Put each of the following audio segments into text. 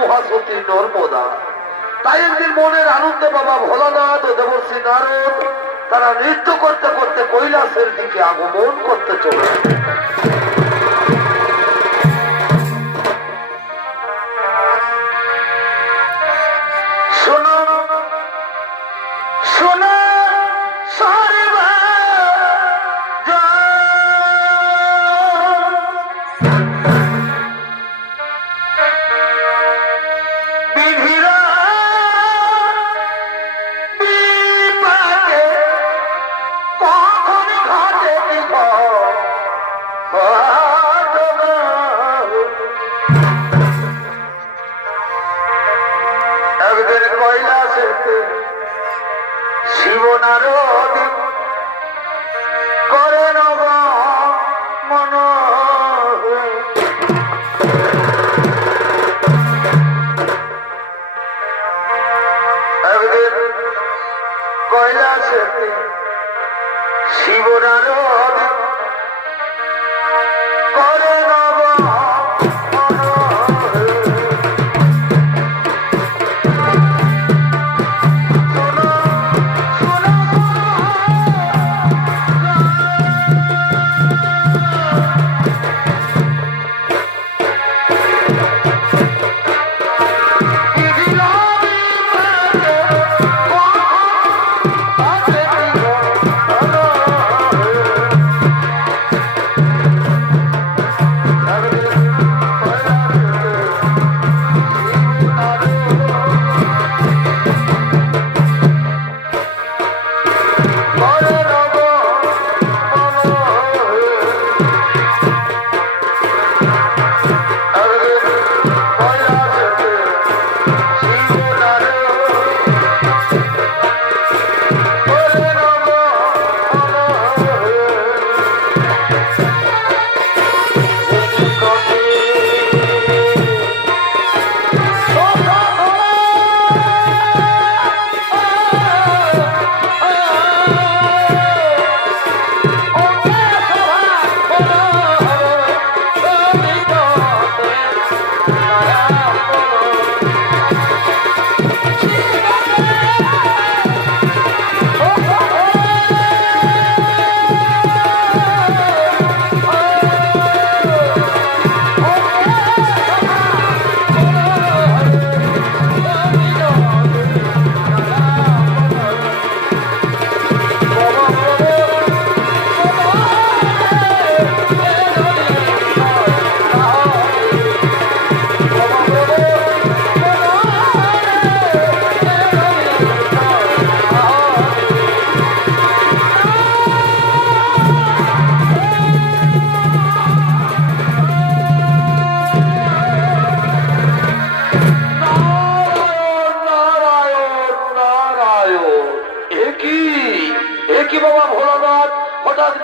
মহাসতী নর্মদা। তাই একদিন মনের আনন্দে বাবা ভোলানাথ ও দেবশ্রী নারদ তারা নৃত্য করতে করতে কৈলাসের দিকে আগমন করতে চলে।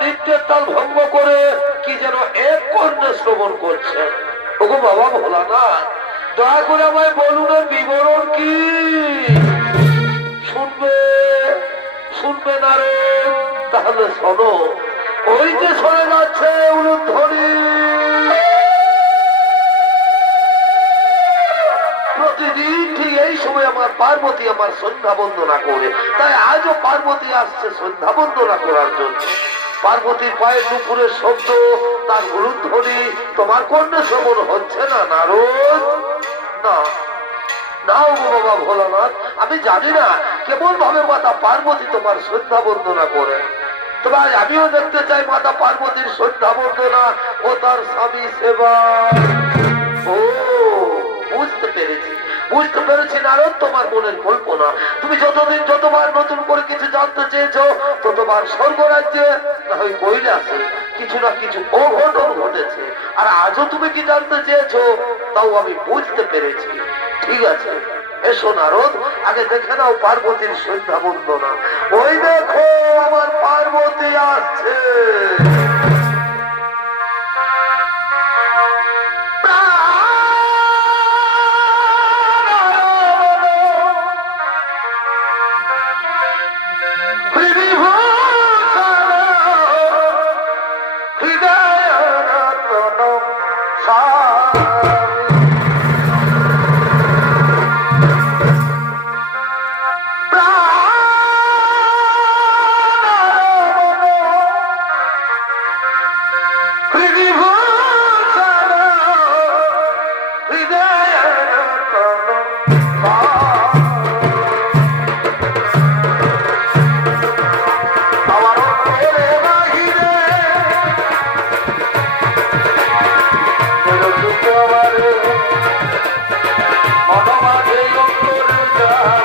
নৃত্যের তাল ভঙ্গ করে কি যেন এক কর্ণে শ্রবণ করছে। ওগো বাবা ভোলানাথ, দয়া করে আমায় বলুন বিবরণ কি? শুনবে শুনবে না রে? তাহলে শোনো। ওই যে শোনা যাচ্ছে উলুধ্বনি, প্রতিদিন ঠিক এই সময় আমার পার্বতী আমার সন্ধ্যা বন্দনা করে, তাই আজও পার্বতী আসছে সন্ধ্যা বন্দনা করার জন্য। পার্বতীর পায়ের নুপুরের শব্দ, তার উলুধ্বনি তোমার কর্ণে শ্রবণ হচ্ছে না নারদ? না না গো বাবা ভোলানাথ, আমি জানি না কেমন ভাবে মাতা পার্বতী তোমার সন্ধ্যা বন্দনা করে। তবে আজ আমিও দেখতে চাই মাতা পার্বতীর সন্ধ্যা বন্দনা ও তার স্বামী সেবা। ও বুঝতে পেরেছি, বুঝতে পেরেছি নারদ, তোমার মনের কল্পনা। তুমি যতদিন যতবার নতুন করে কিছু জানতে চেয়েছো, ততবার স্বর্গরাজ্যে না হয় কৈলাসে কিছু না কিছু অঘটন ঘটেছে। আর আজও তুমি কি জানতে চেয়েছো, তাও আমি বুঝতে পেরেছি। ঠিক আছে, এসো নারদ, আগে দেখে নাও পার্বতীর সন্ধ্যা বন্দনা। ওই দেখো আমার পার্বতী আসছে। আমার অন্তরে বাহিরে মনমাঝে অন্তরে যায়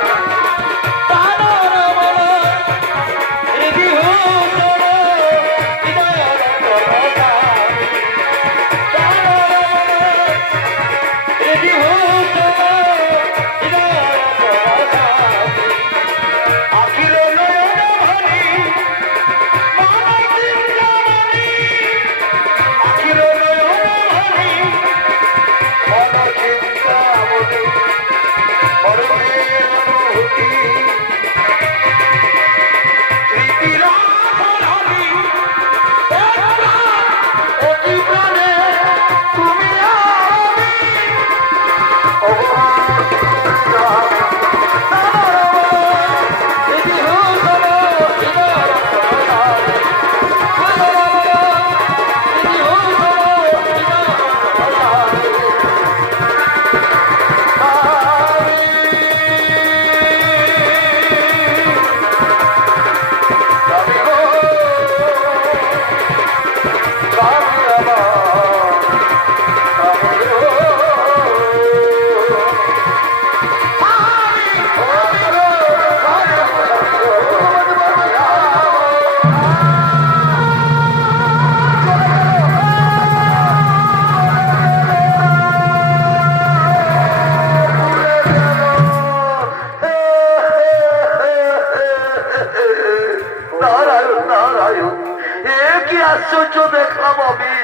আশ্চর্য দেখলাম আমি।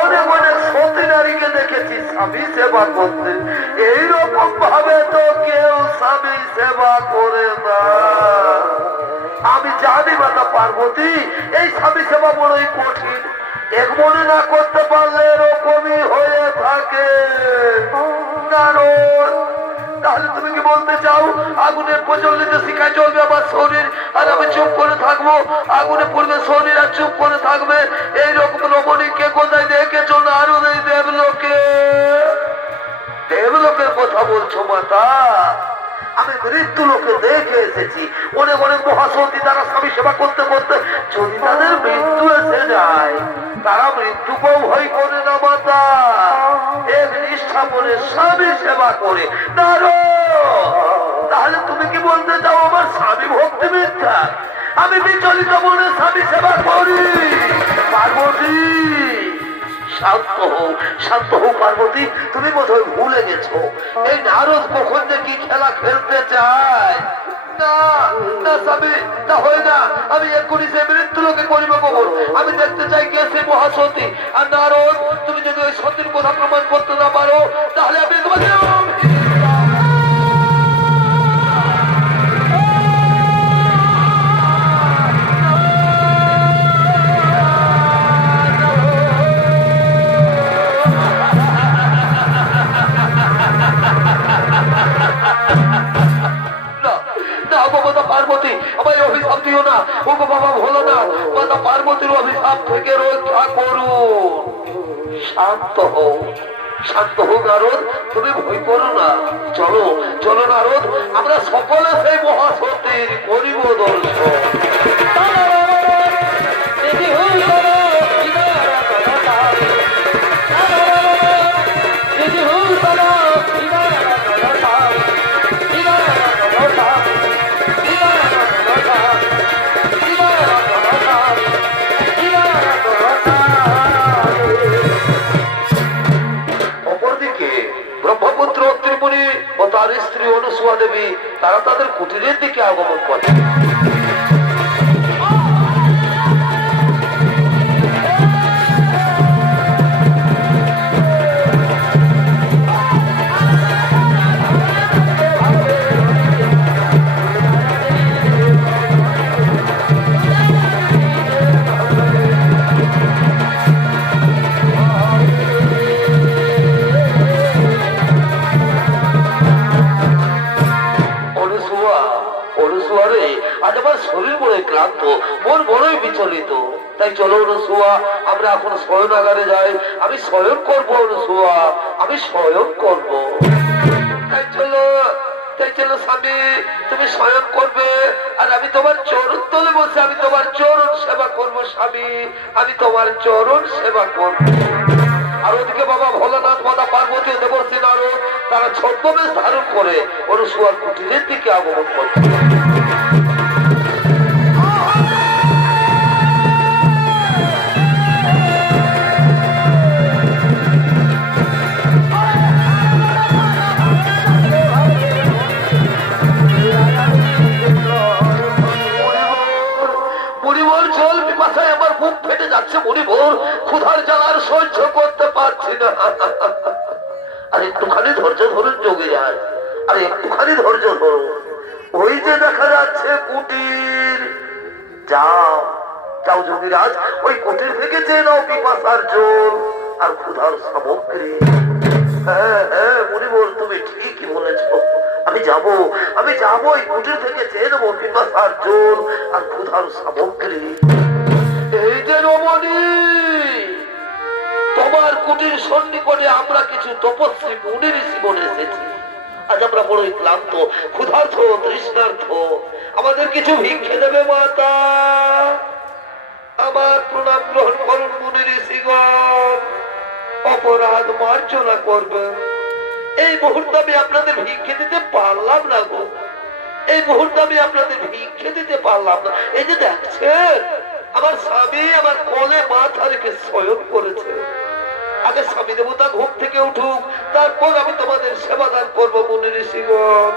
অনেক অনেক সতী নারীকে দেখেছি স্বামী সেবা করতে, এইরকম ভাবে তো কেউ স্বামী সেবা করে না। আমি জানি মাতা পার্বতী এই স্বামী সেবা বড়ই কঠিন, এক মনে না করতে পারলে এরকমই হয়ে থাকে। তাহলে তুমি কি বলতে চাও আগুনের প্রজ্বলিত শিখায় চলবে আমার শরীর আর আমি চুপ করে থাকবো? আগুনে পড়বে শরীর আর চুপ করে থাকবে? এইরকম রমণীকে কোথায় দেখেছো? না আরো এই দেবলোকে, দেবলোকের কথা বলছো মাতা? আমি মৃত্যু লোকে দেখে এসেছি অনেক অনেক মহাসতী তারা স্বামী সেবা করতে করতে যদি তাদের মৃত্যু এসে যায় তারা মৃত্যুকেও ভয় করে না মাতা, এক নিষ্ঠা মনে স্বামী সেবা করে। তাহলে তুমি কি বলতে চাও আমার স্বামী ভক্তি মিথ্যা? আমি বিচলিত মনে স্বামী সেবা করি। পার্বতী শান্ত হও, শান্ত হও পার্বতী, তুমি বোধহয় ভুলে গেছো এই নারদ কখন যে কি খেলা খেলতে চায়। না না স্বামী, তা হয় না। আমি এক্ষুনি সে মৃত্যু লোকে করিব কবর। আমি দেখতে চাই কে সে মহাসতী। আর নারদ, তুমি যদি ওই সতীর কথা প্রমাণ করতে না পারো তাহলে আমি তোমাকে পার্বতী আমায় অভিশাপ দিও না। ও গো বাবা হলো না, মাতা পার্বতীর অভিশাপ থেকে রক্ষা করুন। শান্ত হও, শান্ত হও নারদ, তুমি ভয় করো না। চলো চলো নারদ, আমরা সকলে সেই মহাসতীর করিব দর্শন। ব্রহ্মপুত্র ত্রিপুরী ও তার স্ত্রী অনুসুয়া দেবী তারা তাদের কুটিরের দিকে আগমন করে। আজ আমার শরীর বড়ই ক্লান্ত, মন বড়ই বিচলিত, তাই চলো অনুসুয়া আমরা এখন শয়নাগারে যাই। আমি শয়ন করবো অনুসুয়া, আমি শয়ন করবো। বলছিল স্বামী তুমি শয়ন করবে আর আমি তোমার চরণ তলে বসে আমি তোমার চরণ সেবা করবো স্বামী, আমি তোমার চরণ সেবা করবো। আর ওদিকে বাবা ভোলানাথ মাতা পার্বতী দেবর্ষী নারদ তারা ছদ্মবেশ ধারণ করে অনুসুয়ার কুটিরের দিকে আগমন করছে। ক্ষুধার জ্বালার সহ্য করতে পারছি না। আর একটুখানি ধৈর্য ধরুন যোগে যায়, আর একটুখানি ধৈর্য ধরুন। ওই যে দেখা যাচ্ছে কুটির, যাও যাও যোগীরাজ, ওই কুটির থেকে চেয়ে নাও পিপাসার জল আর ক্ষুধার সামগ্রী। হ্যাঁ হ্যাঁ মুনিবর তুমি ঠিকই বলেছ, আমি যাব ওই কুটির থেকে চেয়ে নেবো পিপাসার জল আর ক্ষুধার সামগ্রী। এই যে রমণী, তোমার কুটির সন্নিকটে আমরা কিছু তপস্বী মুনি ঋষি বনে এসেছি। আজ আমরা বড়ই ক্লান্ত, ক্ষুধার্থ, তৃষ্ণার্থ, আমাদের কিছু ভিক্ষে দেবে মাতা? আমার প্রণাম গ্রহণ করুন মুনি ঋষিগণ, অপরাধ মার্জনা করবেন। এই মুহূর্তে আমি আপনাদের ভিক্ষে দিতে পারলাম না গো, এই মুহূর্তে আমি আপনাদের ভিক্ষে দিতে পারলাম না। এই যে দেখছেন আমার স্বামী আমার কোলে মাথা রেখে শয়ন করেছে। আগে স্বামী দেবতা ঘুম থেকে উঠুক, তারপর আমি তোমাদের সেবাদান করবো মুনি ঋষিগণ,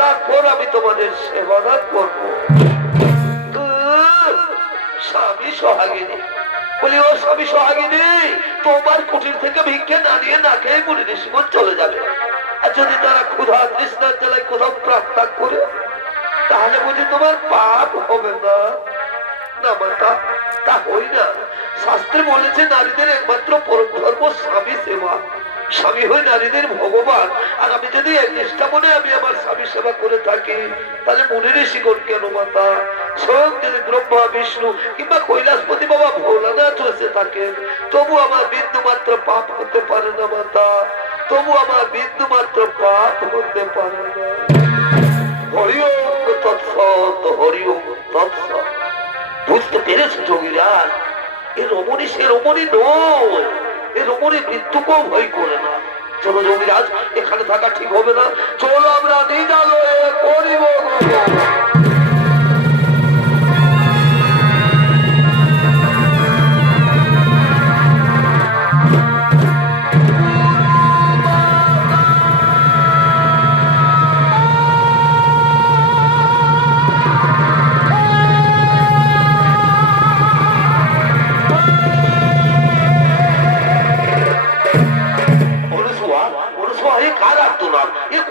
তারপর আমি তোমাদের সেবাদান করবো। স্বামী সোহাগিনী বলি, ও স্বামী সোহাগিনী, তোমার কুটির থেকে ভিক্ষে না নিয়ে না খেয়ে মুনি ঋষিগণ চলে যাবে। আর যদি তারা ক্ষুধা তৃষ্ণার জ্বালায় কোথাও প্রাণ করে, তাহলে বুঝি তোমার পাপ হবে না? না মাতা, তা হই না। শাস্ত্রে বলেছে নারীদের একমাত্র পরম ধর্ম স্বামী সেবা, স্বামী হয়ে নারীদের ভগবান। আর আমি যদি এক নিষ্ঠা মনে আমি আমার স্বামী সেবা করে থাকি, তাহলে মুনি ঋষিগণ কেন মাতা? স্বয়ং যদি ব্রহ্মা বিষ্ণু কিংবা কৈলাসপতি বাবা ভোলানাথ এসে থাকেন, তবু আমার বিন্দু মাত্র পাপ হতে পারে না মাতা, তবু আমার বিন্দু মাত্র পাপ হতে পারে না। হরি ওম তৎসৎ, হরি ওম তৎসৎ। বুঝতে পেরেছে যোগীরাজ, এ রমণী সে রমণী নয়, এ রমণী মৃত্যুকেও ভয় করে না। চলো যোগীরাজ, এখানে থাকা ঠিক হবে না, চলো আমরা নিজালয়ে করিব।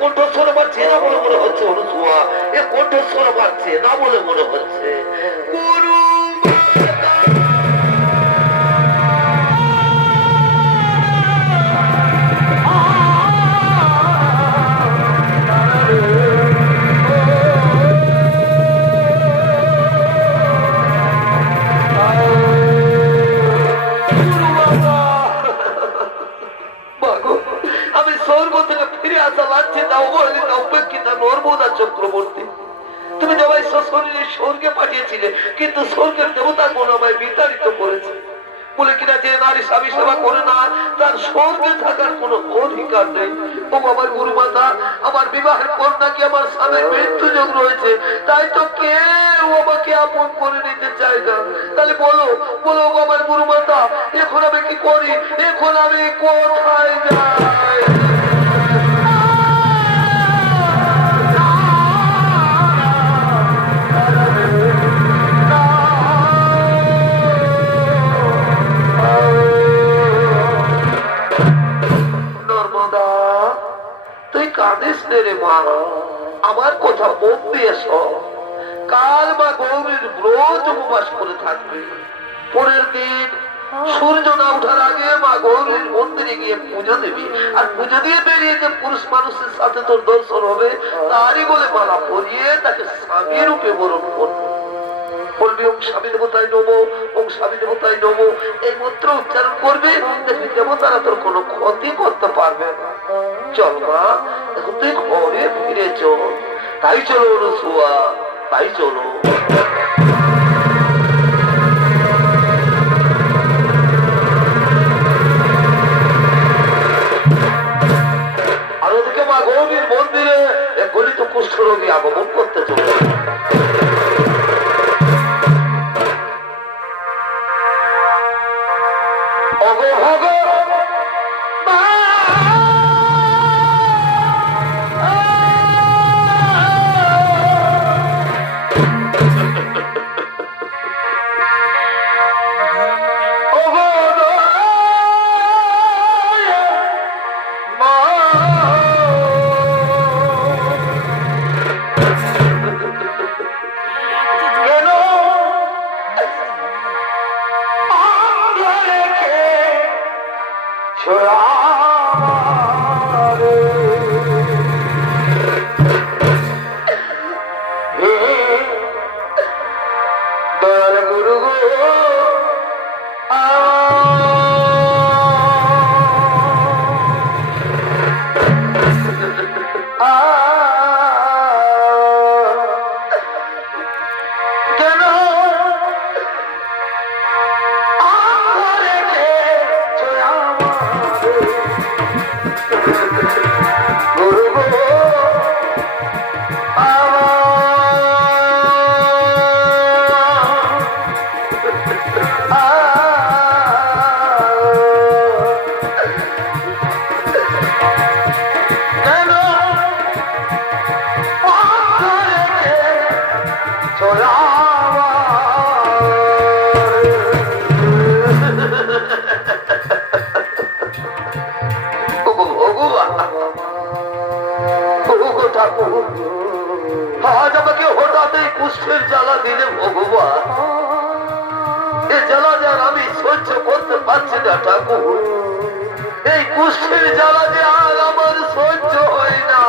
কণ্ঠস্বর আমার চেনা বলে মনে হচ্ছে অনুসুয়া, এ কণ্ঠস্বর আমার চেনা বলে মনে হচ্ছে। গুরু চক্রবর্তী, তুমি দেবাই শরীরে স্বর্গে পাঠিয়েছিলে, কিন্তু স্বর্গের দেবতা কোন আমায় বিতাড়িত করেছে বলে কিনা যে নারী স্বামী সেবা করে না তার স্বর্গে থাকার কোন অধিকার নেই। ও আমার গুরু মাতা, আমার বিবাহের পর নাকি আমার স্বামীর মৃত্যুযোগ রয়েছে, তাই তো কেউ আমাকে আপন করে নিতে চায় না। তাহলে বলো বলো আমার গুরু মাতা, এখন আমি কি করি? এখন আমি কোথায় যাই? আমার কথা মন দিয়ে শোন, কাল মা গৌরীর ব্রত উপবাস করে থাকবে। পরের দিন সূর্য না ওঠার আগে মা গৌরীর মন্দিরে গিয়ে পুজো দেবি, আর পুজো দিয়ে বেরিয়ে যে পুরুষ মানুষের সাথে তোর দর্শন হবে তারই বলে মালা পরিয়ে তাকে স্বামী রূপে বরণ করবো। বলবি ওম স্বামী দেবতায় নমো, ওম স্বামী দেবতায় নমো, এই মন্ত্র উচ্চারণ করবি, দেখবি দেবতারা তোর কোনো ক্ষতি করতে পারবে না। চল মা, এখন তুই ঘরে ফিরে চল। তাই চলো রসুয়া, তাই চলো। আর ওদিকে মা গৌরীর মন্দিরে এক গলিত কুষ্ঠরোগী আগমন করতে চলে। আজ আমাকে হঠাৎ এই কুষ্ঠের জ্বালা দিলে ভগবান, এ জ্বালা যার আমি সহ্য করতে পারছি না ঠাকুর। এই কুষ্ঠের জ্বালা যে আর আমার সহ্য হয় না।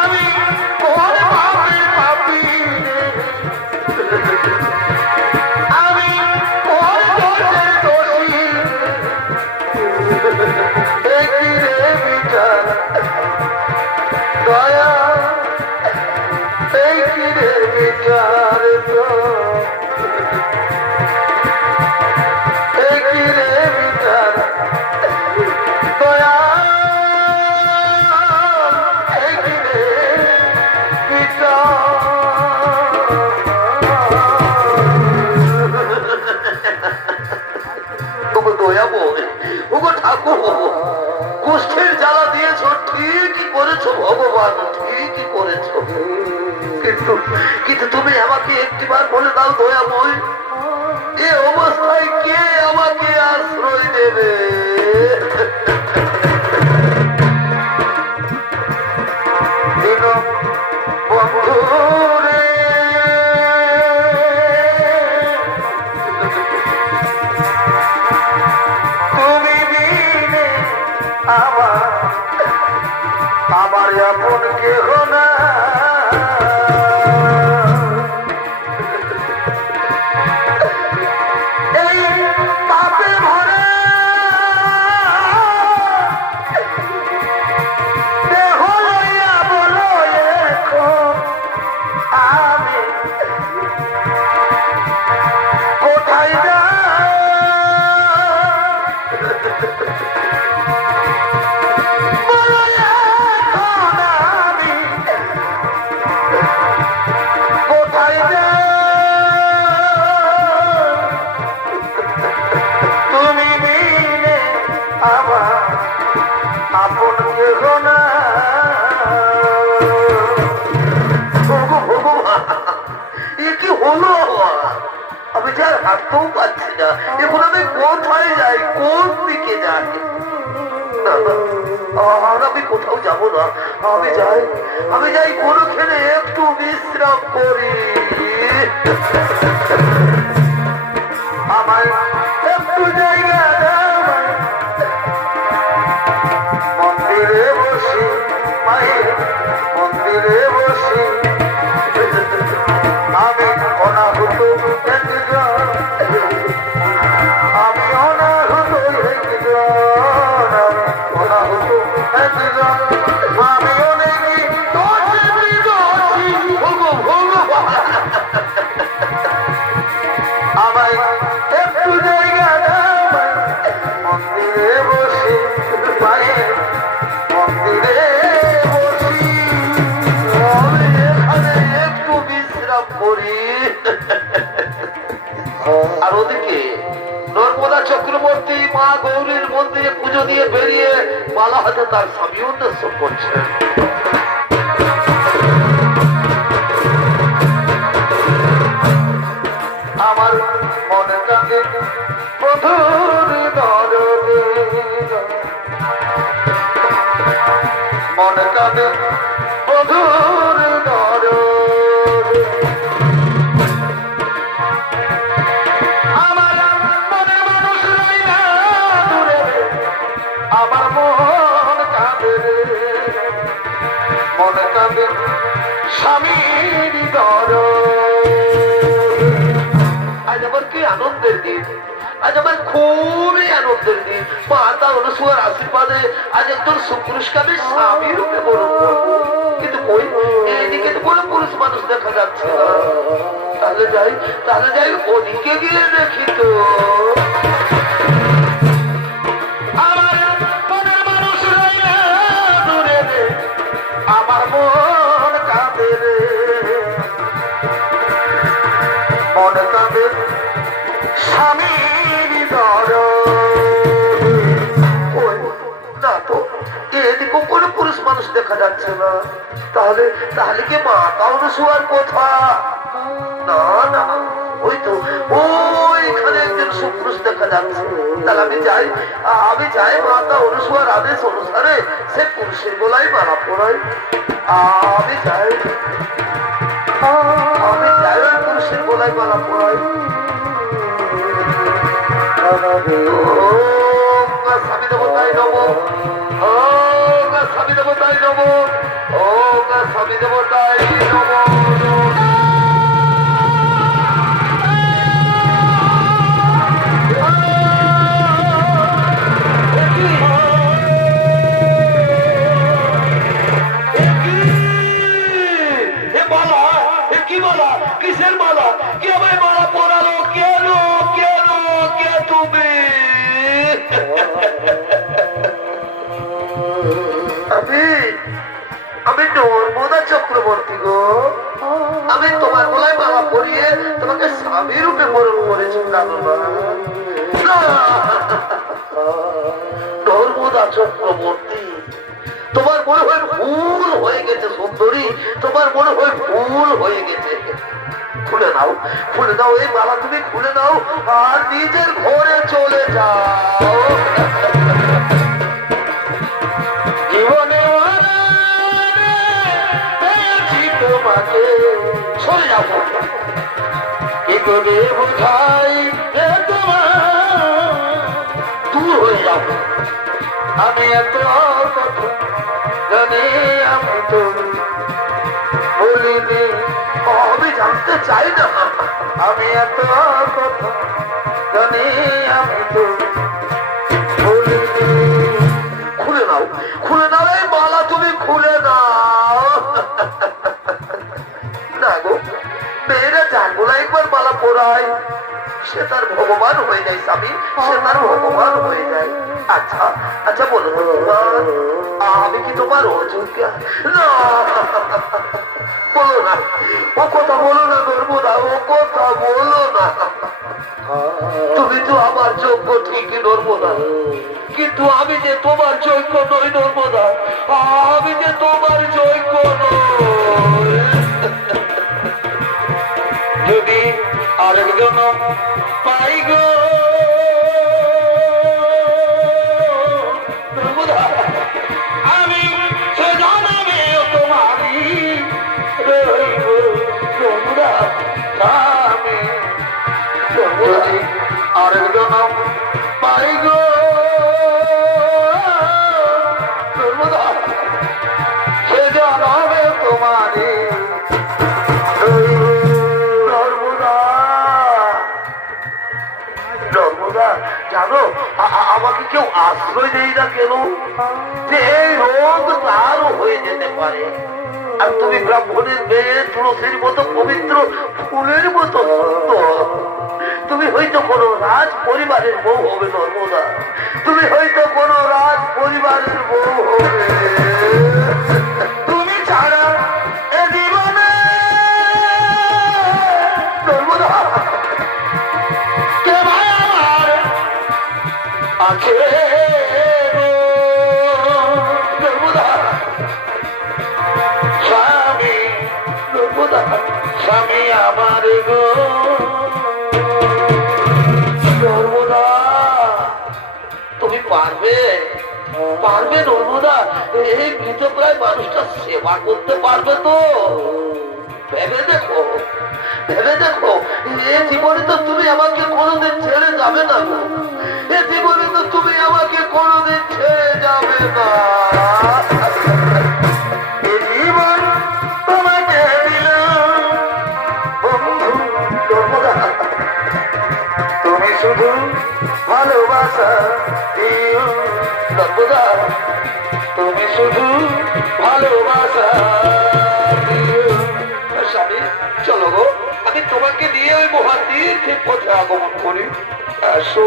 আমি কোন পাপের পাপী, আমি কোন দোষের দোষী। দয়া এই কিরে বিচার তো, এই কিরে বিচার দয়া এই কিরে বিচার। দয়া বল ওগো ঠাকুর, কুষ্ঠের জ্বালা দিয়েছ, ঠিকই করেছো ভগবান, ঠিকই করেছো। কিন্তু তুমি আমাকে একটিবার বলে দাও দয়াময়, এ অবস্থায় কে আমাকে আশ্রয় দেবে? বন্ধুরে তুমি বিনে আমার আপন কেহ না। এই পাপে ভরা দেহ লইয়া বলো এখন আমি কোথায় যাই? আমি যার হাঁটতেও পারছি না, এখন আমি কোথায় যাই, কোন দিকে যাই? আর আমি কোথাও যাবো না, আমি যাই কোনখানে একটু বিশ্রাম করি। আমার একটু জায়গা মন্দিরে বসি, মায়ের মন্দিরে বসি আমি অনাহুত, আমি অনাহুত অনাহুত চক্রবর্তী মা গৌরীর মন্দিরে পুজো দিয়ে বেরিয়ে মালা হাতে তার স্বামী উদ্দেশ্য করছেন। আমার মনে কাঁদে মধুর দরদে, মনে কাঁদে মধুর দরদে। আমার মনের মানুষ রইয়া দূরে, আমার মন কাঁদে রে, মনে কাঁদে স্বামীর দরদে। আজ আমার কি আনন্দের দিন, আজ আমার খুবই আনন্দের দিন। মাতা অনুসূয়ার আশীর্বাদে আজ একজন সুপুরুষকামী স্বামী রূপে বরণ করবো। কিন্তু কই এদিকে তো কোনো পুরুষ মানুষ দেখা যাচ্ছে না। তাহলে যাই ওদিকে গিয়ে দেখি তো। আমার মনের মানুষ রইয়া দূরে রে, আমার মন কাঁদে রে, মন কাঁদে স্বামীর দরদে। না তো এদিকেও কোনো পুরুষ মানুষ দেখা যাচ্ছে না। তাহলে কি মাতা অনুসূয়ার কথা? না না, ওই তো ওইখানে একজন সুপুরুষ দেখা যাচ্ছে। তাহলে আমি যাই মাতা অনুসূয়ার আদেশ অনুসারে সে পুরুষের গলায় মালা পরাই। আমি যাই ওই পুরুষের গলায় মালা পরাই। স্বামী দেবতাই নব, স্বামী দেবতাই নব, স্বামী দেবতাই নব। কিসের মালা? কে আমায় মালা পরালো? কেন কেন কে তুমি? আমি নর্মদা চক্রবর্তী গো। আমি তোমার গলায় মালা পরিয়ে তোমাকে স্বামী রূপে বরণ করেছি। নর্মদা চক্রবর্তী, তোমার মনে হয় ভুল হয়ে গেছে সুন্দরী, তোমার মনে হয় ভুল হয়ে গেছে। খুলে নাও, খুলে নাও এই মালা, তুমি খুলে নাও আর নিজের ঘরে চলে যাও। জীবনে তোমাকে চলে যাবো, কি করে বোঝাই তোমার দূর হয়ে যাবো। আমি এত কথা জানি, আমি তো বলিনি, আমি জানতে চাই না। আমি এত কথা জানি, আমি তো বলিনি। খুলে নাও, খুলে নাও এই মালা, তুমি খুলে নাও। না গো, মেয়েরা যার বলা একবার মালা পরায় সে তার ভগবান হয়ে যায় স্বামী, সে তার ভগবান হয়ে যায়। আচ্ছা আচ্ছা, বলো তো আমি কি তোমার অযোগ্য? না, বলো না, ও কথা বলো না নর্মদা, ও কথা বলো না। তুমি তো আমার যোগ্য ঠিকই নর্মদা, কিন্তু আমি যে তোমার যোগ্য নই নর্মদা, আমি যে তোমার যোগ্য নই। যদি আরেকজন পাই গো নর্মদা, আমি সে জানাবে তোমারই রইব নর্মদা। আমি যদি আরেকজন পাই গো নর্মদা, সে জানাবে তোমারই জানো আমাকে কেউ আশ্রয় দেয় না কেন? যে এই রোগ তারও হয়ে যেতে পারে। আর তুমি ব্রাহ্মণের মেয়ে, তুলসীর মতো পবিত্র, ফুলের মতো সুন্দর। তুমি হয়তো কোনো রাজ পরিবারের বউ হবে নর্মদা, তুমি হয়তো কোনো রাজ পরিবারের বউ হবে। তুমি ছাড়া এ জীবনে নর্মদা কে ভাই আমার পারবে নর্মদা? এই মৃতপ্রায় মানুষটা সেবা করতে পারবে তো? ভেবে দেখো, ভেবে দেখো, এ জীবনে তো তুমি আমাকে কোনোদিন ছেড়ে যাবে না গো। এ জীবনে তো তুমি আমাকে কোনোদিন ছেড়ে যাবে না। এ জীবন তোমাকে দিলাম বন্ধু নর্মদা, তুমি শুধু ভালোবাসা দিও নর্মদা, তুমি শুধু ভালোবাসা দিও। স্বামী চলো গো, আমি তোমাকে নিয়ে ওই মহাতীর্থের পথে আগমন করি। আসো,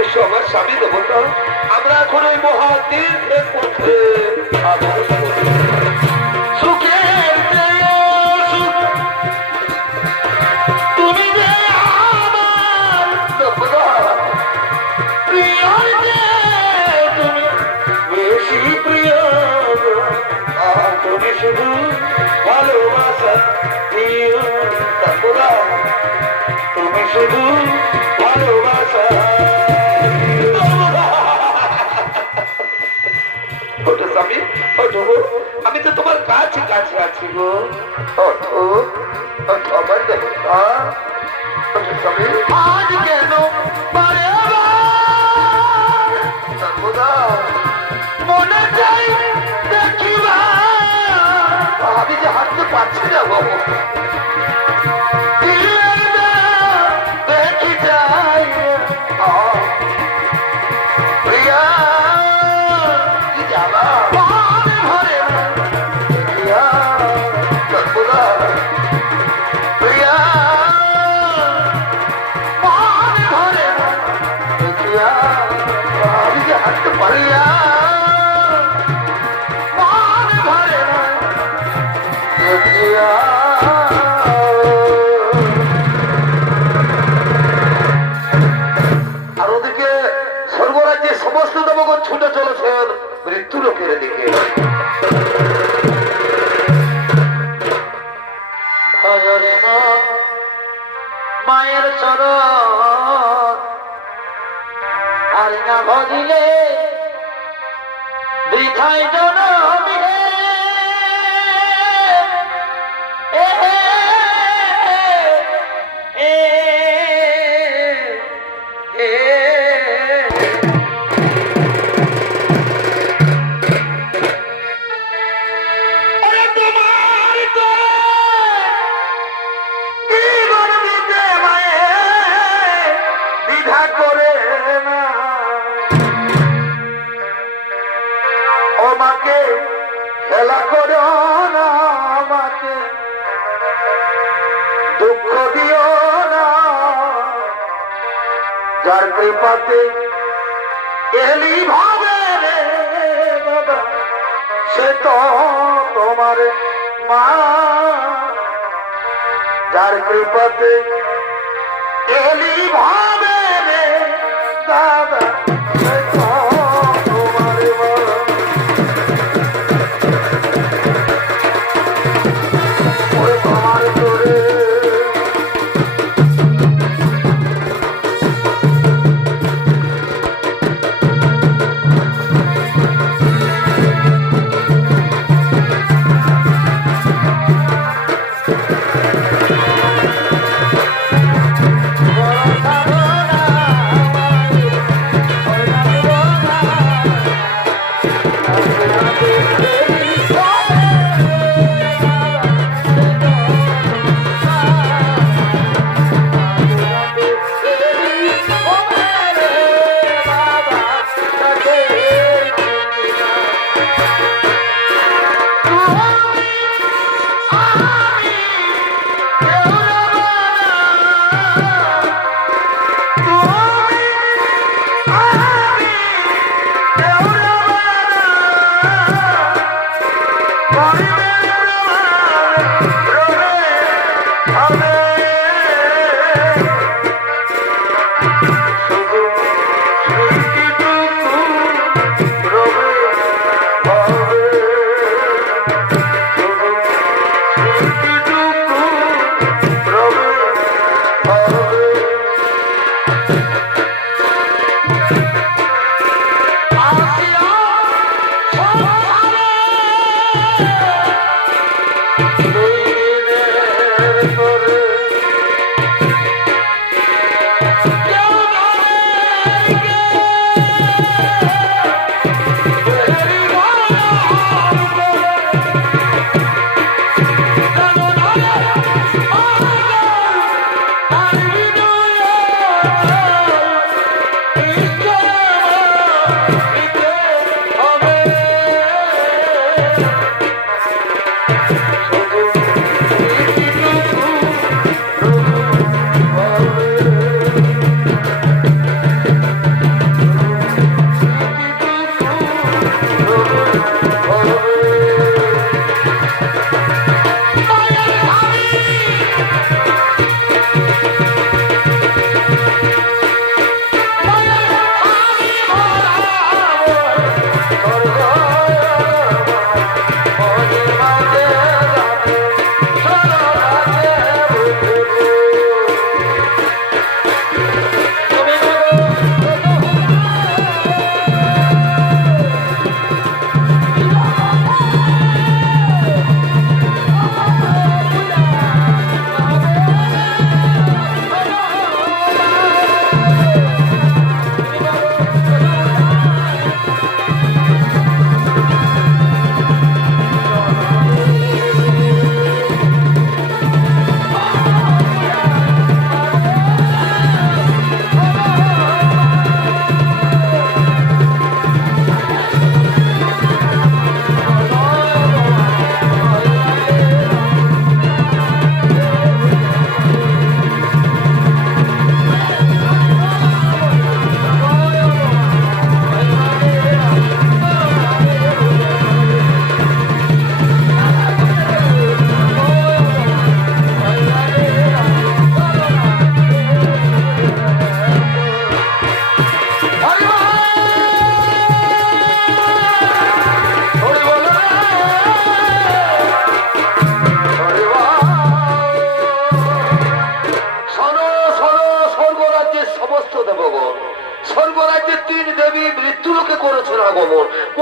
এসো আমার স্বামী দেবতা, আমরা এখন ওই মহাতীর্থের পথে আগমন করি। সুখের চেয়ে সুখ তুমি যে আমার নর্মদা, প্রিয়র চেয়ে তুমি বেশি প্রিয়। তুমি শুধু ভালোবাসা দিও নর্মদা, তুমি শুধু ভালোবাসা দিও। ওঠো স্বামী, ওঠো গো, আমি তো তোমার কাছে কাছে আছি গো। ওঠো, ওঠো আমার দেবতা, ওঠো স্বামী। আজ কেন বারে বার নর্মদা মনে চাই দেখিবা, আমি যে হাঁটতে পারছি না বাবু। দেখি যাই প্রিয়া, কি যাবা মনে ভরে না দেখিয়া নর্মদা, প্রিয়া মনে ভরে না দেখিয়া, আমি যে হাঁটতে পারি না, মনে ভরে না দেখিয়া। আর ওদিকে স্বর্গরাজ্যের সমস্ত দেবগণ ছুটে চলেছেন মৃত্যু লোকের দিকে। ভজরে মায়ের চরণ, আর না ভজিলে বৃথায় জনমিলে। খেলা করো না আমাকে, দুঃখ দিও না, যার কৃপাতে এলি ভাবে রে বাবা, সে তো তোমার মা। যার কৃপাতে এলি ভাবে রে দাদা, সে তো তোমার মা।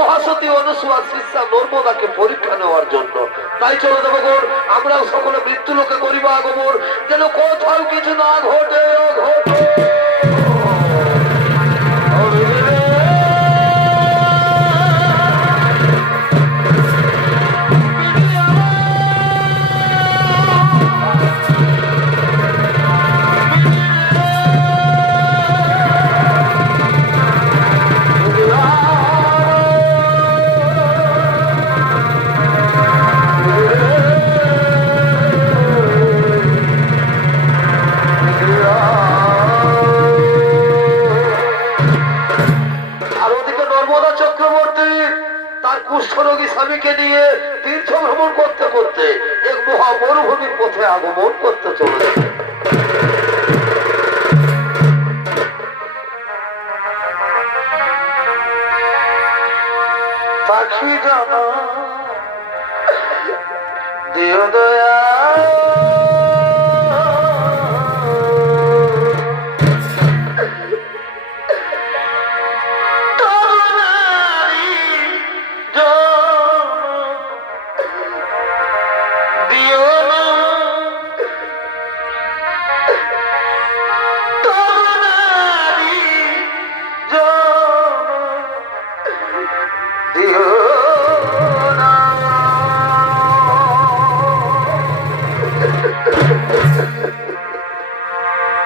মহাসতী অনুসুয়া শিষ্যা নর্মদাকে পরীক্ষা নেওয়ার জন্য। তাই চলো দেবগণ, আমরাও সকলে মৃত্যু লোকে করিব আগমন, যেন কোথাও কিছু না ঘটে ঘটে। কুষ্ঠরোগী স্বামীকে নিয়ে তীর্থ ভ্রমণ করতে করতে এক মহা মরুভূমির পথে আগমন করতে চলেছে। পাখি জানা দিও দয়া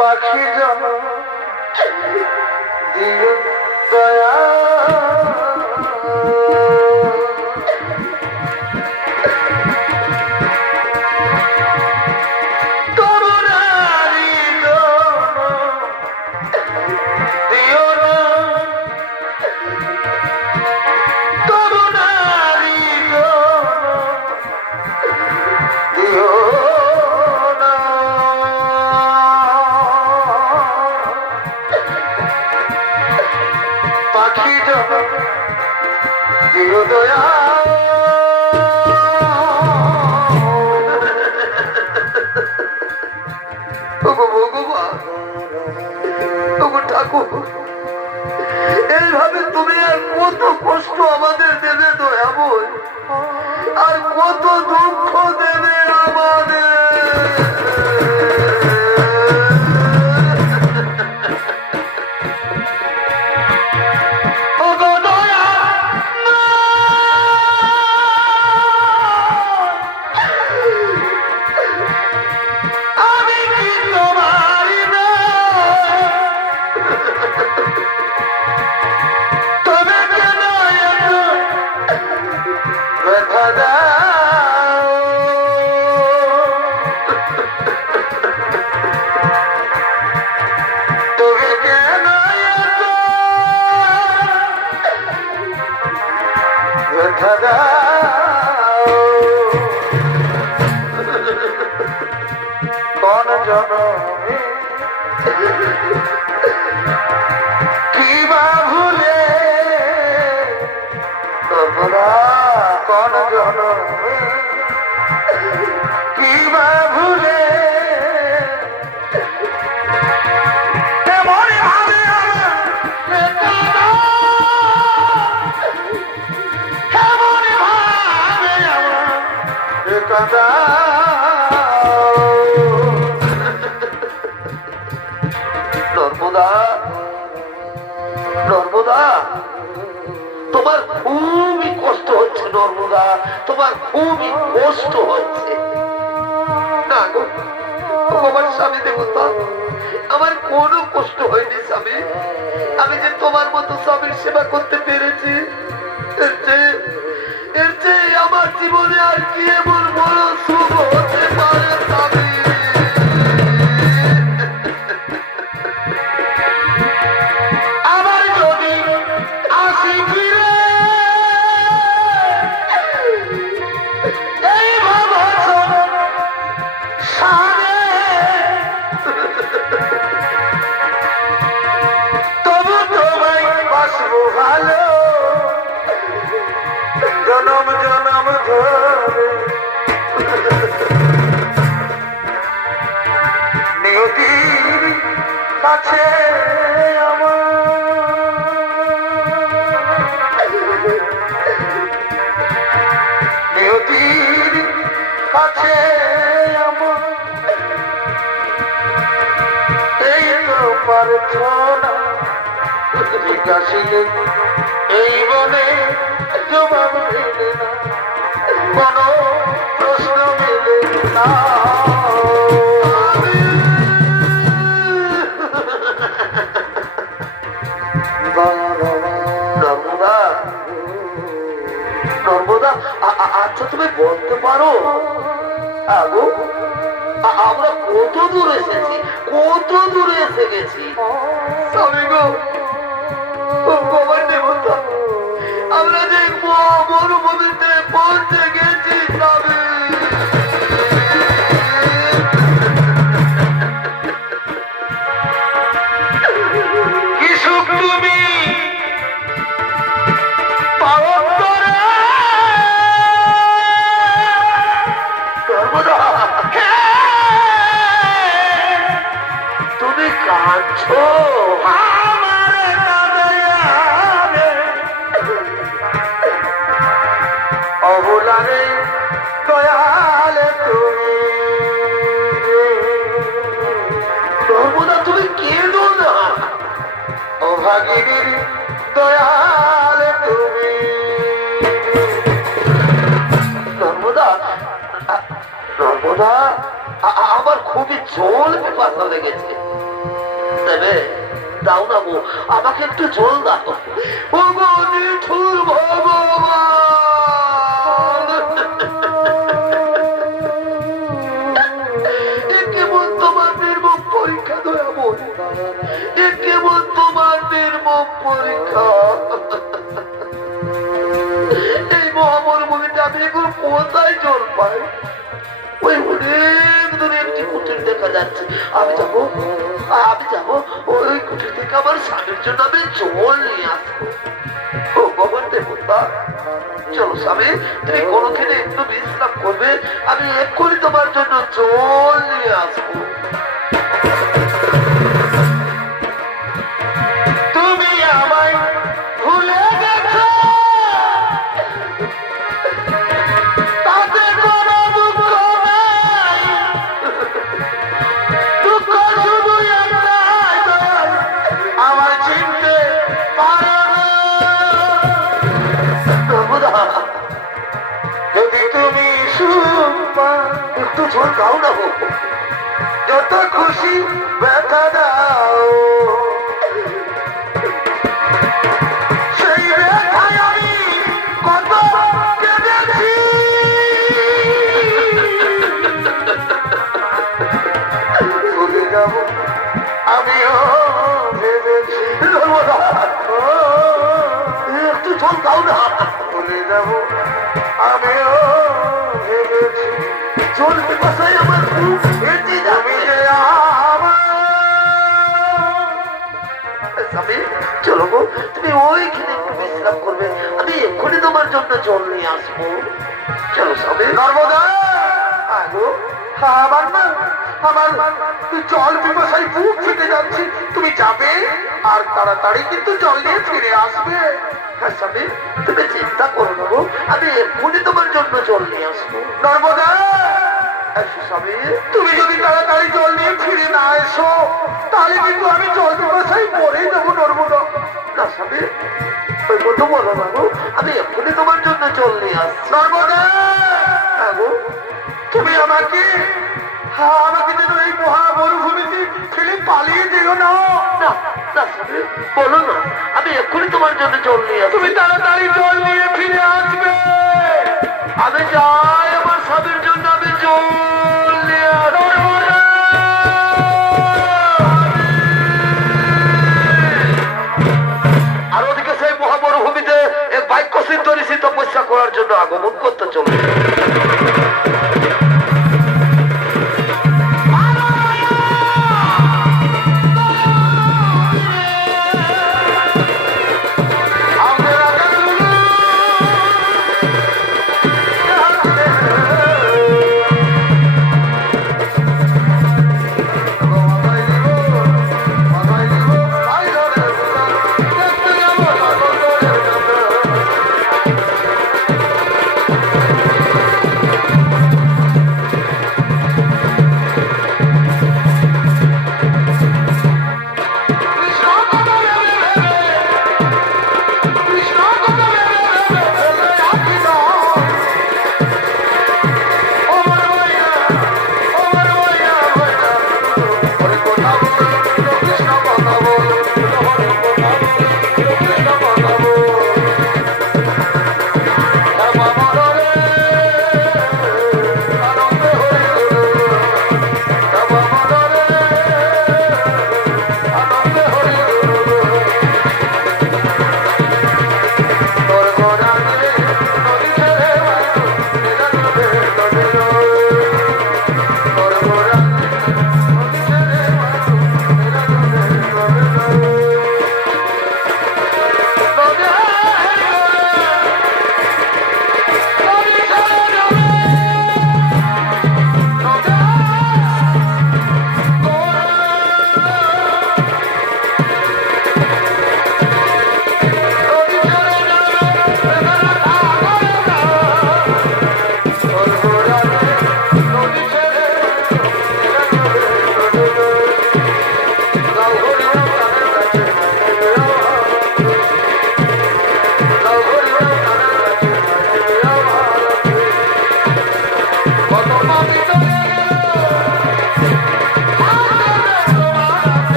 পাখি জানা দিও দয়া দিও দয়া ঠাকুর, এইভাবে তুমি আর কত কষ্ট আমাদের দেবে দয়াময়, আর কত দুঃখ দেবে আমাদের। কোন জনমে কিবা ভুলে তোমরা, কোন জনমে কিবা ভুলে নর্মদা, নর্মদা, তোমার খুবই কষ্ট হচ্ছে নর্মদা, তোমার খুবই কষ্ট হচ্ছে। না গো, আমার স্বামী দেবতা, আমার কোনো কষ্ট হয়নি স্বামী। আমি যে তোমার মতো স্বামীর সেবা করতে পেরেছি, এর চেয়ে আমার জীবনে আর কি এমন বড় সুখ হতে পারে স্বামী। আমার যদি আসি ফিরে এই ভবন সামনে, তবু তোমায় বাসবো ভালো জনম জনম ধরে। নিয়তির কাছে আমার ছড়া জিজ্ঞাসিলে এই বনে জবাব মেলে না, কোনো প্রশ্ন মেলে না। নর্মদা, নর্মদা, আচ্ছা তুমি বলতে পারো আগো আমরা কত দূরে এসেছি, কত দূরে এসে গেছি? স্বামী গো, দেবতা, আমরা যে মরুভূমিতে পৌঁছে গেছি স্বামী। কি সুখ তুমি পালন করে সর্বদা। তুমি কাঁদছো অবলারে দয়ালে তুমি, সর্বদা তুমি কেঁদো না অভাগিনীর দয়ালে তুমি। নর্মদা, নর্মদা, আমার খুবই জল পিপাসা লেগেছে, দেবে দাও না গো, আমাকে একটু জল দাও। ও গো নিঠুর ভগবান, এ কেবল তোমার নির্মম পরীক্ষা দয়াময়, এ কেবল তোমার নির্মম পরীক্ষা। এই মহামরুভূমিতে আমি এখন কোথায় জল পাই? ওই অনেক দূরে একটি কুটির দেখা যাচ্ছে, আমি যাবো, আমি যাবো ওই কুটির থেকে আমার স্বামীর জন্য আমি জল নিয়ে আসবো। ও ভগবান দেবতা, চলো স্বামী, তুমি কোনোখানে একটু বিশ্রাম করবে, আমি এক্ষুনি তোমার জন্য জল নিয়ে আসবো। তুমি আমায় ভুলে গেছো, তাতে কোনো দুঃখ নাই, দুঃখ শুধু একটাই, আমার চিনতে পারো না। যদি তুমি সুখমা একটু জল দাও না গো, যত খুশি ব্যথা দাও, সেই ব্যথায় আমি কত কেঁদেছি। ভুলে যাব আমিও ভেবেছি, একটু জল দাও না। ভুলে যাব আমিও ভেবেছি, জল পিপাসায় আমার খুব হেঁটে যাবে। চলো গো, তুমি ওইখানে একটু বিশ্রাম করবে, আমি এক্ষুনি তোমার জন্য জল নিয়ে আসবো। চলো স্বামী। নর্মদা, আমার না, আমার জল পিপাসায় বুক ফেটে যাচ্ছে, তুমি যাবে আর তাড়াতাড়ি কিন্তু জল নিয়ে ফিরে আসবে। হ্যাঁ স্বামী, তুমি চিন্তা করো না গো, আমি এক্ষুনি তোমার জন্য জল নিয়ে আসবো। নর্মদা, স্বামী, তুমি যদি তাড়াতাড়ি জল নিয়ে ফিরে না এসো, তাহলে কিন্তু আমি জল পিপাসায় মরে যাবো। নর্মদা, না স্বামী, ওই কথা বলো না গো, আমি এক্ষুনি তোমার জন্য জল নিয়ে আসছি। নর্মদা, হ্যাঁ গো, তুমি আমাকে যেন এই মহা মরুভূমিতে ফেলে পালিয়ে দিও না। বলো না, আমি এক্ষুনি তোমার জন্য জল নিয়ে আসছি। তুমি তাড়াতাড়ি জল নিয়ে ফিরে আসবে। আমি যাই আমার স্বামীর জন্য, আমি জল নিয়ে আসবো। আর ওদিকে সেই মহা মরুভূমিতে এক বাক্য সিদ্ধ ঋষি তপস্যা করার জন্য আগমন করতে চলে।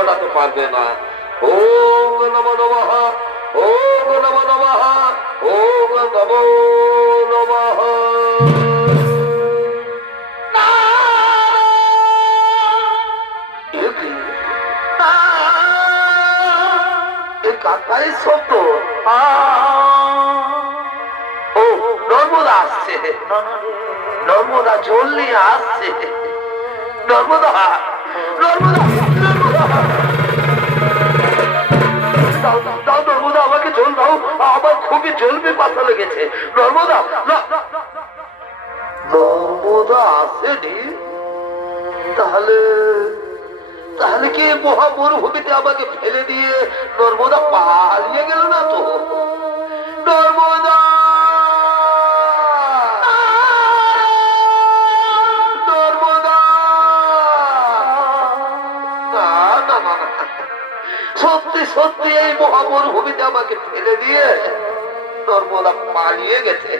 ঘটাতে পারবে না। ওম নমো নমঃ, ওম নমো নমঃ, ওম নমো নমঃ। কাকাই শব্দ। ও নর্মদা আসছে, নর্মদা জল নিয়ে আসছে। নর্মদা, নর্মদা, নর্মদা, দাও দাও দাও, নর্মদা আমাকে জল দাও, আমার খুবই জল পিপাসা লেগেছে। নর্মদা, নর্মদা আসেনি? তাহলে তাহলে কি মহা মরুভূমিতে আমাকে ফেলে দিয়ে নর্মদা পালিয়ে গেল না তো? নর্মদা, নর্মদা, না না না না, সত্যি সত্যি এই মহা মরুভূমিতে আমাকে ফেলে দিয়ে নর্মদা পালিয়ে গেছে।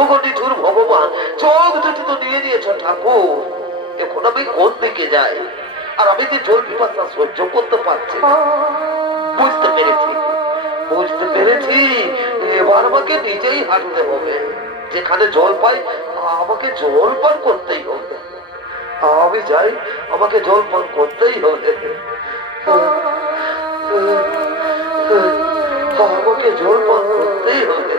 ওগো নিঠুর ভগবান, চোখ দুটি তো নিয়ে নিয়েছ ঠাকুর, এখন আমি কোন দিকে যাই? আর আমি যে জল পিপাসা সহ্য করতে পারছি না। বুঝতে পেরেছি, বুঝতে পেরেছি, এবার আমাকে নিজেই হাঁটতে হবে। যেখানে জল পাই আমাকে জল পান করতেই হবে। আমি যাই, আমাকে জল পান করতেই হবে। আমাকে জল পান করতেই হবে।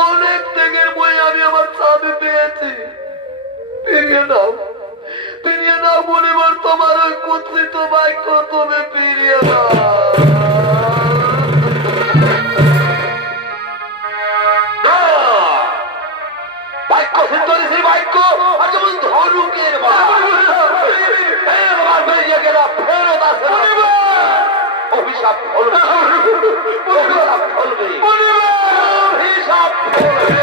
অনেক ত্যাগের বই আমি আমার স্বামী পেয়েছি। ফিরিয়ে নাও, ফিরিয়ে নাও বলিবার তোমার ওই কুৎসিত বাক্য তুমি ফিরিয়ে নাও। বাক্য সিদ্ধ সেই বাক্য আর যেমন ধনুকের বেরিয়ে গেল, ফেরত আসে অভিশাপ ফলবে, অভিশাপ ফলবে, অভিশাপ ফলবে।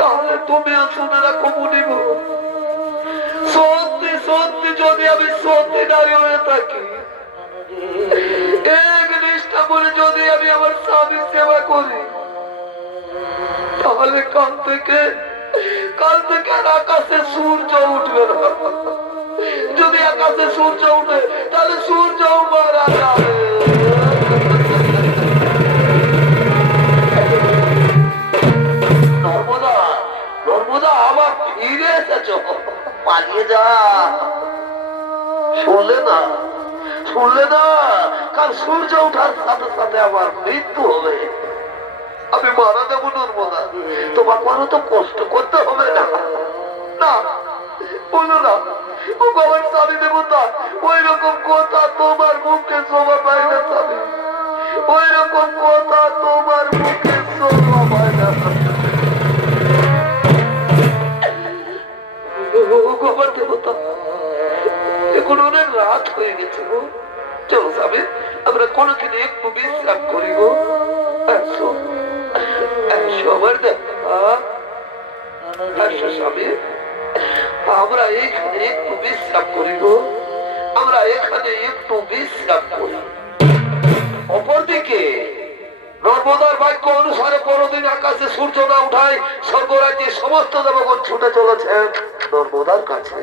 তাহলে তুমিও শুনে রাখো মুনিব, সত্যি সত্যি যদি আমি সত্যি নারী হয়ে থাকি, এক নিষ্ঠা করে যদি আমি আমার স্বামীর সেবা করি, তাহলে কাল থেকে আর আকাশে সূর্য উঠবে না। যদি আকাশে সূর্য উঠে তাহলে সূর্য মারা যাবে। নর্মদা, নর্মদা আবার ফিরে এসেছো, পালিয়ে যা। শুনলে না, শুনলে না, কাল সূর্য ওঠার সাথে সাথে আমার মৃত্যু হবে। আমি মারা যাবো নর্মদা, তোমার কোনো তো কষ্ট করতে হবে না। না বলো না, ও বাবার স্বামী দেবতা, ওই রকম কথা তোমার মুখে শোভা পায় না স্বামী, ওই রকম কথা তোমার মুখে শোভা পায় না। গোবর দেবতা, এখন অনেক রাত হয়ে গেছে গো, চলো স্বামী আমরা কোনোদিন একটু বিশ্রাম করি গো। আসো আসো আমার দেখা, আসো স্বামী, আমরা এখানে একটু বিশ্রাম করি গো, আমরা এখানে একটু বিশ্রাম করি। সূর্য না উঠায় স্বর্গরাজ্যের সমস্ত দেবগণ ছুটে চলেছেন নর্মদার কাছে।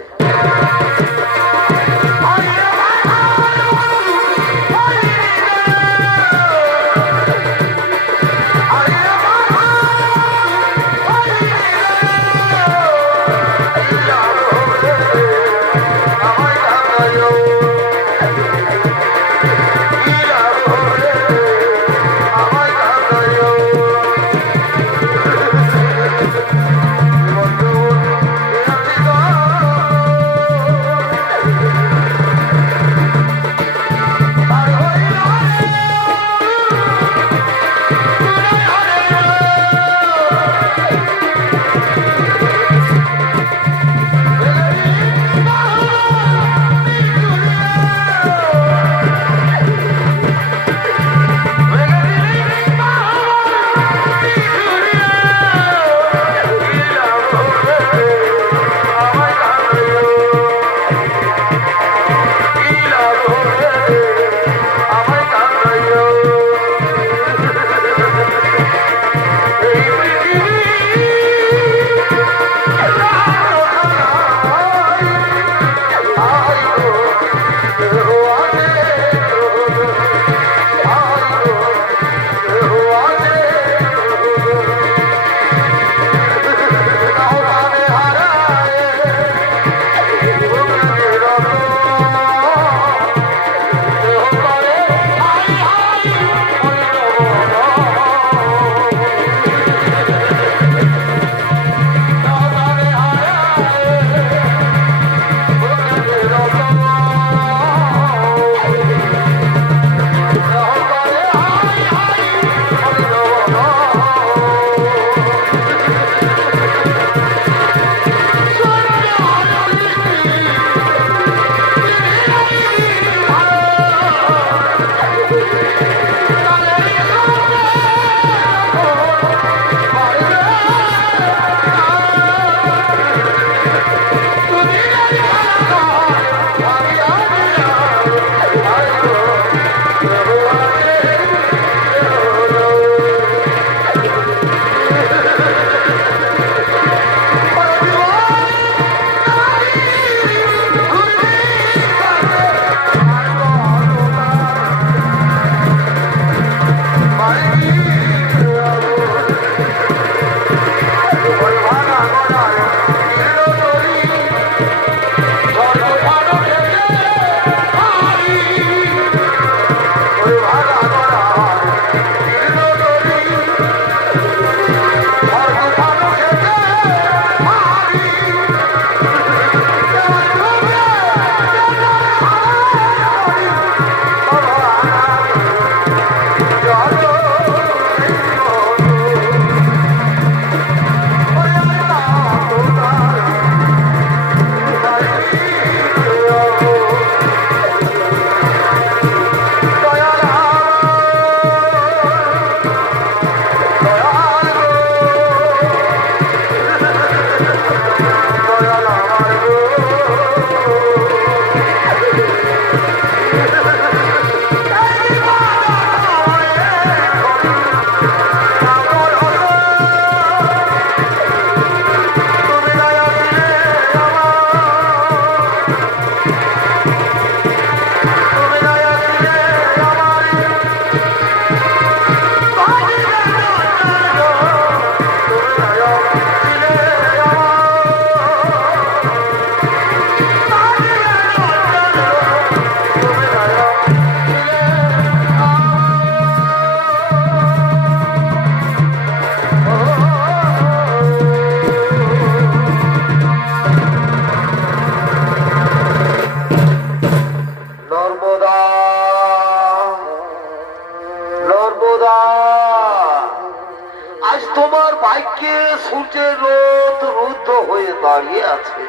সূর্যের রোদ রুদ্ধ হয়ে দাঁড়িয়ে আছে।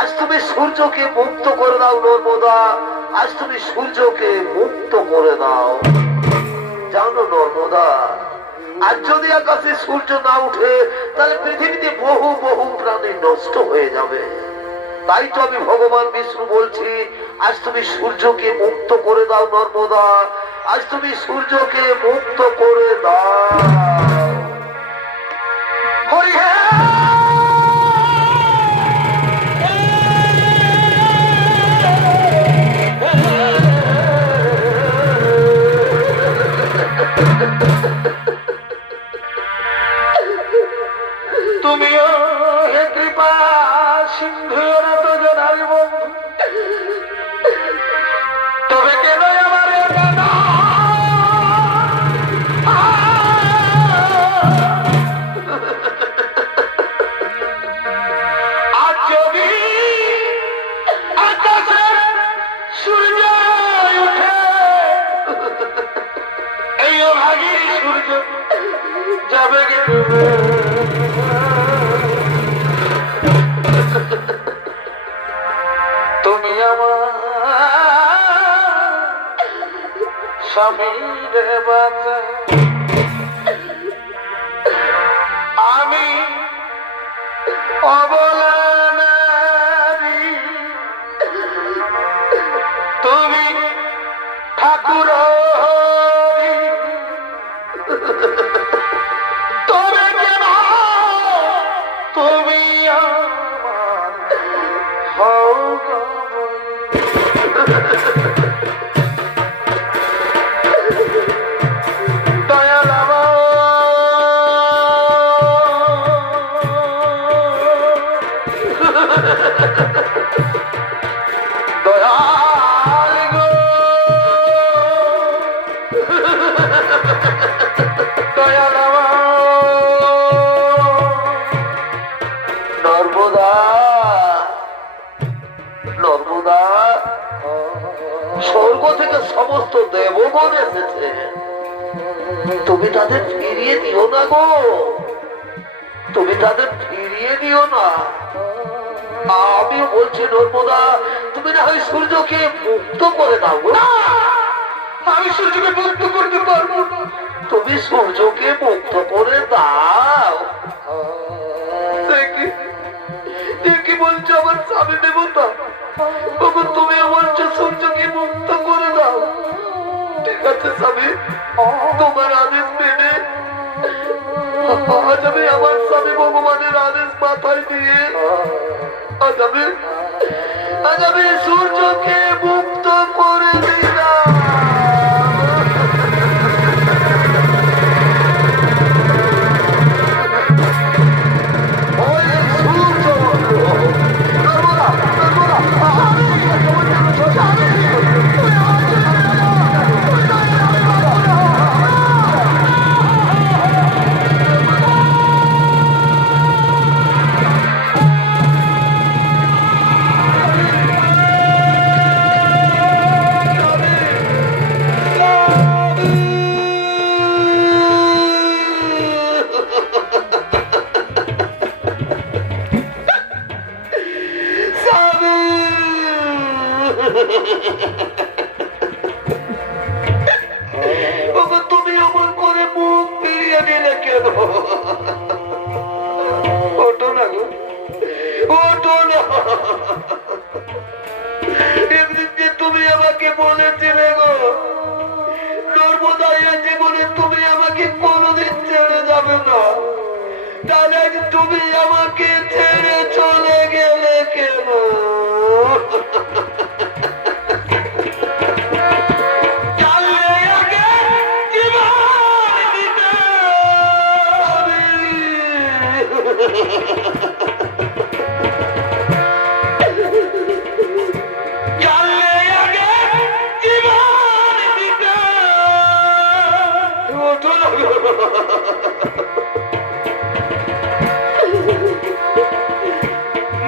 আজ তুমি সূর্যকে মুক্ত করে দাও নর্মদা, আজ তুমি সূর্যকে মুক্ত করে দাও। জানো নর্মদা, আজ যদি আকাশে সূর্য না উঠে তাহলে পৃথিবীতে বহু বহু প্রাণী নষ্ট হয়ে যাবে। তাই তো আমি ভগবান বিষ্ণু বলছি, আজ তুমি সূর্যকে মুক্ত করে দাও নর্মদা, আজ তুমি সূর্যকে মুক্ত করে দাও। তুমি আমার স্বামীর বাচ্চা, আমি অবলা নারী, তুমি ঠাকুর, তবে কেন তুমি আমার হও গো দয়াল আমার, দয়াল গো, দয়াল আমার, নর্মদা, নর্মদা, স্বর্গ থেকে সমস্ত দেবগণ এসেছে, তুমি তাদের ফিরিয়ে দিও না গো, তুমি তাদের ফিরিয়ে দিও না। আমিও বলছি নর্মদা, তুমি না হয় সূর্যকে মুক্ত করে দাও গো। আমি সূর্যকে মুক্ত করতে পারবো না। তুমি সূর্যকে মুক্ত করে দাও। দেখি দেখি বলছো আমার স্বামী দেবতা, তখন তুমি বলছো সূর্যকে মুক্ত করে দাও। ঠিক আছে স্বামী, তোমার আদেশ মেনে আজ আমি আমার স্বামী ভগবানের আদেশ মাথায় দিয়ে আজ আমি সূর্যকে মুক্ত করে দিলাম। ওই সূর্য, নর্মদা, তুমি আমার করে মুখ ফিরিয়ে দিলে কেন? ওঠো না গো, ওঠো না। এমনিতে তুমি আমাকে বলেছিলে গো নর্মদায় জীবনে তুমি আমাকে কোনোদিন ছেড়ে যাবে না, তাহলে আজ তুমি আমাকে ছেড়ে চলে গেলে কেন?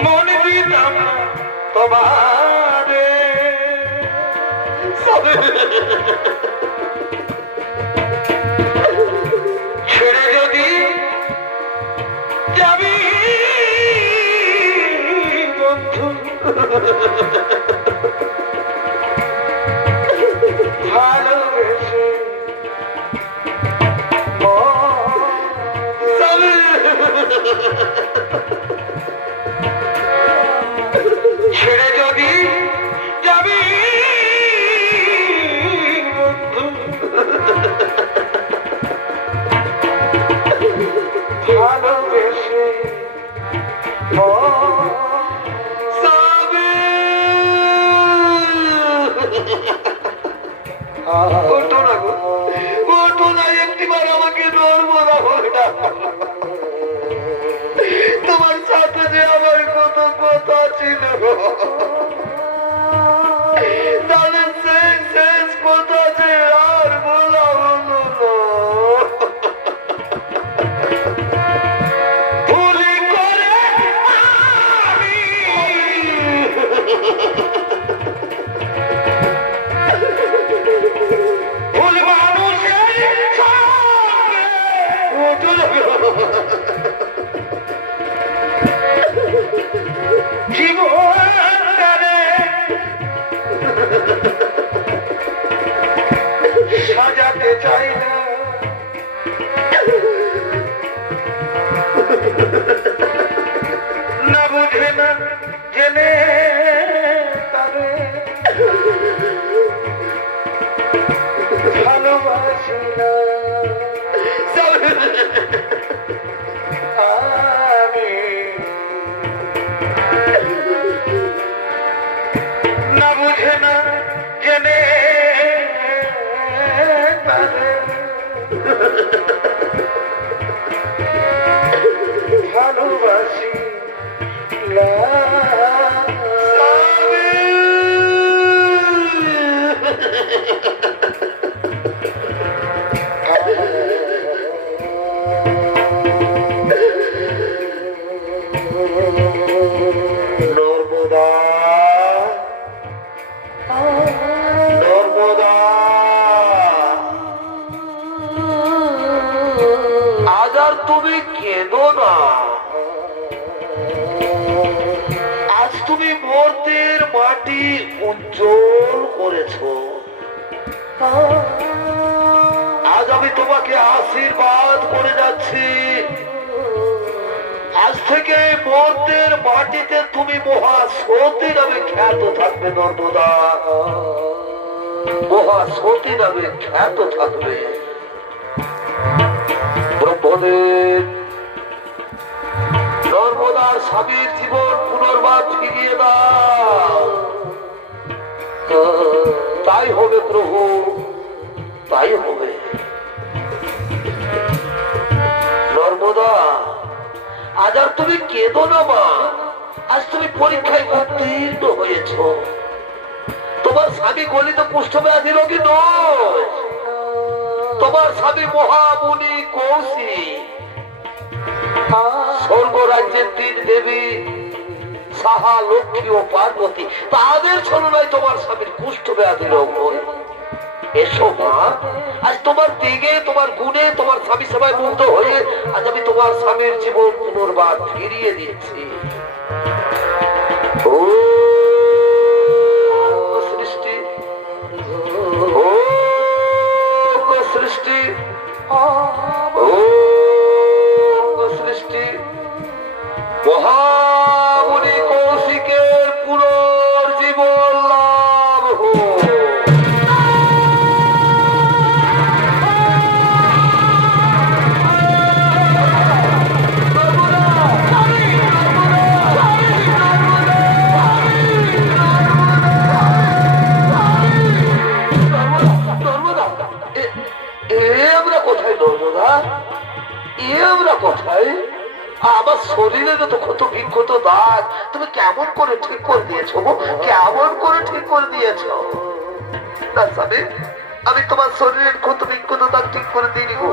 মনে দিতাম তোমারে ছেড়ে যদি যাবি বন্ধু, ভালোবেসে ছেড়ে যদি যাবি বন্ধু, ভালোবেসে ওঠো না গো, ওঠো না, একটিবার আমাকে নর্মদা বলে ডাকো। তোমার সাথে যে আমার কত কথা ছিল, তাদের শেষ কথা যে আর বলা হলো না। ভুলি করে আমি ভুল মানুষের সঙ্গে ভালোবাসি না আমি না বুঝে না জেনে ভালোবাসি না নর্মদা নর্মদা আজ আর তুমি কেঁদো না। আজ তুমি মর্তের মাটি উজ্জ্বল করেছো। আজ আমি তোমাকে আশীর্বাদ করে যাচ্ছি। আজ থেকে মর্তের মাটিতে তুমি মহাসতী নামে খ্যাত থাকবে। নর্মদা মহাসতী নামে খ্যাত থাকবে। ব্রহ্মদেব নর্মদার স্বামীর জীবন পুনর্বার ফিরিয়ে দাও। তাই হবে প্রভু, তাই হবে। নর্মদা আজ আর তুমি কেঁদো না মা। আজ তুমি পরীক্ষায় উত্তীর্ণ হয়েছ। তোমার স্বামী গলিত কুষ্ঠব্যাধি রোগী নয়। তোমার স্বামী মহামুনি কৌশিক স্বর্গ রাজ্যের তিন দেবী সাহা, লক্ষ্মী ও পার্বতী, তাদের ছলনায় তোমার স্বামীর কুষ্ঠব্যাধি রোগ হয়। এসো মা, আজ তোমার দিকে, তোমার গুণে, তোমার স্বামী সেবায় মুগ্ধ হয়ে আজ আমি তোমার স্বামীর জীবন পুনর্বার ফিরিয়ে দিচ্ছি। ও সৃষ্টি, ও সৃষ্টি, ও সৃষ্টি। মহামুনি কৌশিকের পুনর্জীবন লাভ হোক। কোথায়? আমার শরীরে তো ক্ষত বিক্ষত দাগ তুমি কেমন করে ঠিক করে দিয়েছো? কেমন করে ঠিক করে দিয়েছো? না স্বামী, আমি তোমার শরীরের ক্ষত বিক্ষত দাগ ঠিক করে দিইনি গো।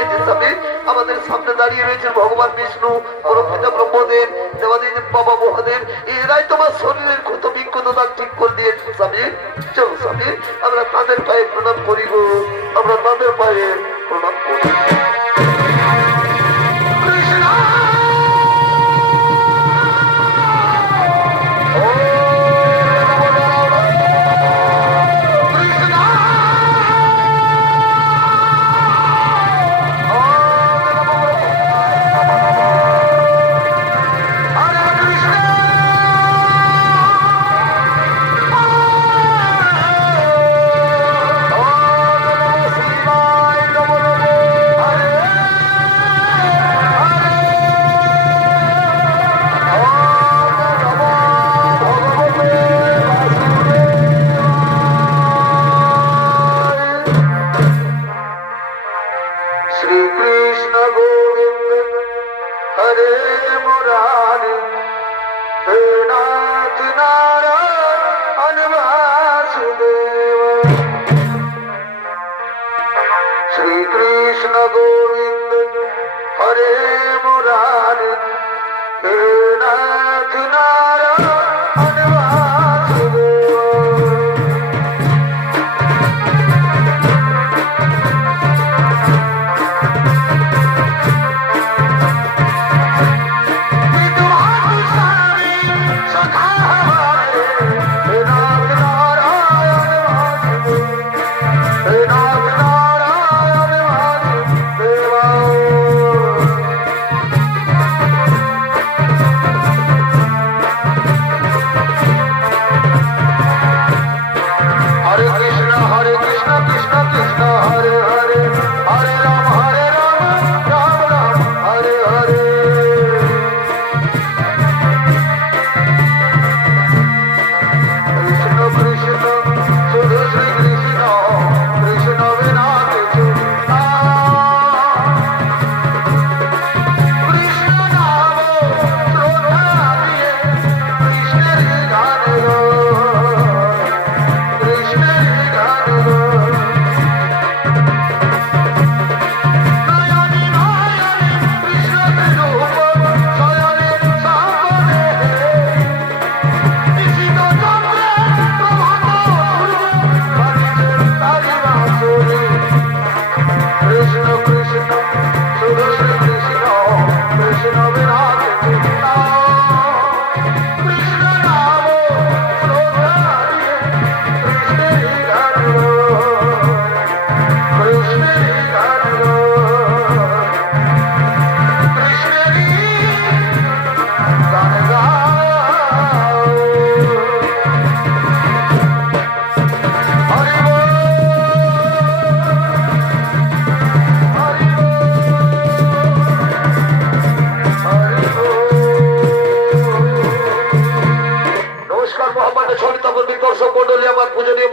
এই যে স্বামী, আমাদের সামনে দাঁড়িয়ে রয়েছে ভগবান বিষ্ণু, পরমপিতা ব্রহ্মদেব, দেবাদিদেব বাবা মহাদেব, এরাই তোমার শরীরের ক্ষত বিক্ষত দাগ ঠিক করে দিয়েছে স্বামী। চলো স্বামী, আমরা তাদের পায়ে প্রণাম করি গো, আমরা তাদের পায়ে প্রণাম করি। Krishna Krishna মহামান্য সরিতা পণ্ডিত দর্শক মন্ডলী আমার পূজনীয়